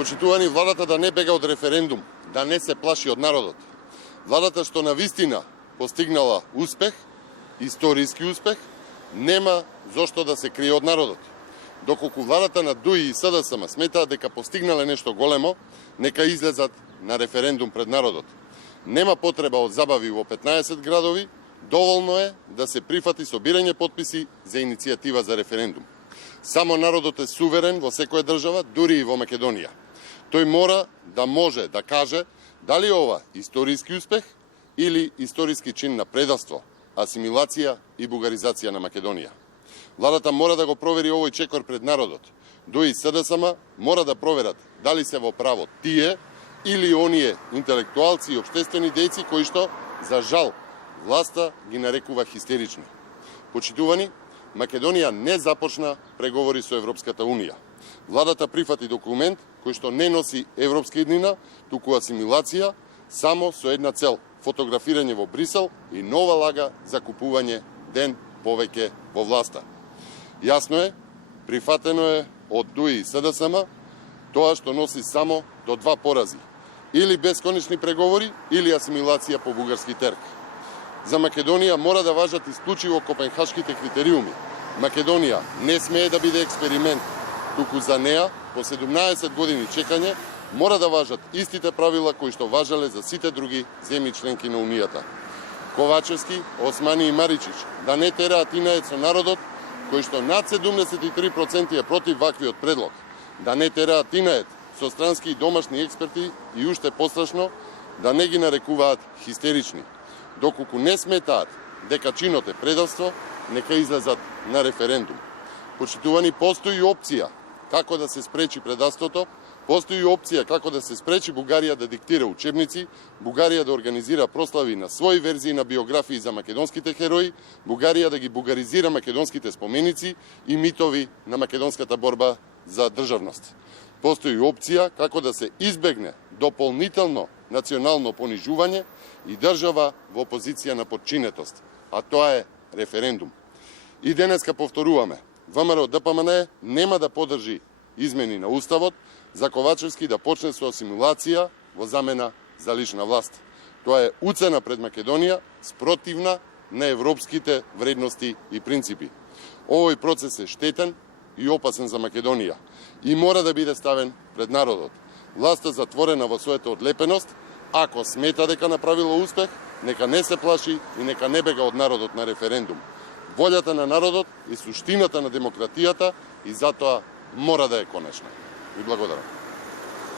Почитувани, владата да не бега од референдум, да не се плаши од народот. Владата што на вистина постигнала успех, историски успех, нема зошто да се крие од народот. Доколку владата на ДУИ и СДСМ сметаат дека постигнале нешто големо, нека излезат на референдум пред народот. Нема потреба од забави во 15 градови, доволно е да се прифати собирање потписи за иницијатива за референдум. Само народот е суверен во секоја држава, дури и во Македонија. Тој мора да може да каже дали ова историски успех или историски чин на предавство, асимилација и бугаризација на Македонија. Владата мора да го провери овој чекор пред народот. ДУИ и СДСМ мора да проверат дали се во право тие или оние интелектуалци и општествени дејци кои што, за жал, власта ги нарекува хистерични. Почитувани, Македонија не започна преговори со Европската Унија. Владата прифати документ кој што не носи европска иднина, туку асимилација, само со една цел – фотографирање во Брисел и нова лага за купување ден повеќе во власта. Јасно е, прифатено е од ДУИ и СДСМ тоа што носи само до 2 порази. Или бесконечни преговори, или асимилација по бугарски терк. За Македонија мора да важат исклучиво копенхашките критериуми. Македонија не смее да биде експеримент, туку за неа, по 17 години чекање, мора да важат истите правила кои што важеле за сите други земји членки на Унијата. Ковачевски, Османи и Маричич да не тераат инаед со народот, кој што над 73% е против ваквиот предлог. Да не тераат инаед со странски и домашни експерти и уште пострашно, да не ги нарекуваат хистерични. Доколку не сметаат дека чинот е предавство, нека излезат на референдум. Почитувани, постои опција како да се спречи предавството, постои опција како да се спречи Бугарија да диктира учебници, Бугарија да организира прослави на своји верзии на биографии за македонските херои, Бугарија да ги бугаризира македонските споменици и митови на македонската борба за државност. Постои опција како да се избегне дополнително национално понижување и држава во позиција на подчинетост, а тоа е референдум. И денеска повторуваме, ВМРО ДПМН нема да поддржи измени на Уставот за Ковачевски да почне со асимилација во замена за лична власт. Тоа е уцена пред Македонија, спротивна на европските вредности и принципи. Овој процес е штетен и опасен за Македонија и мора да биде ставен пред народот. Власта затворена во својата одлепеност, ако смета дека направила успех, нека не се плаши и нека не бега од народот на референдум. Волјата на народот е суштината на демократијата и затоа мора да е конечна. Ви благодарам.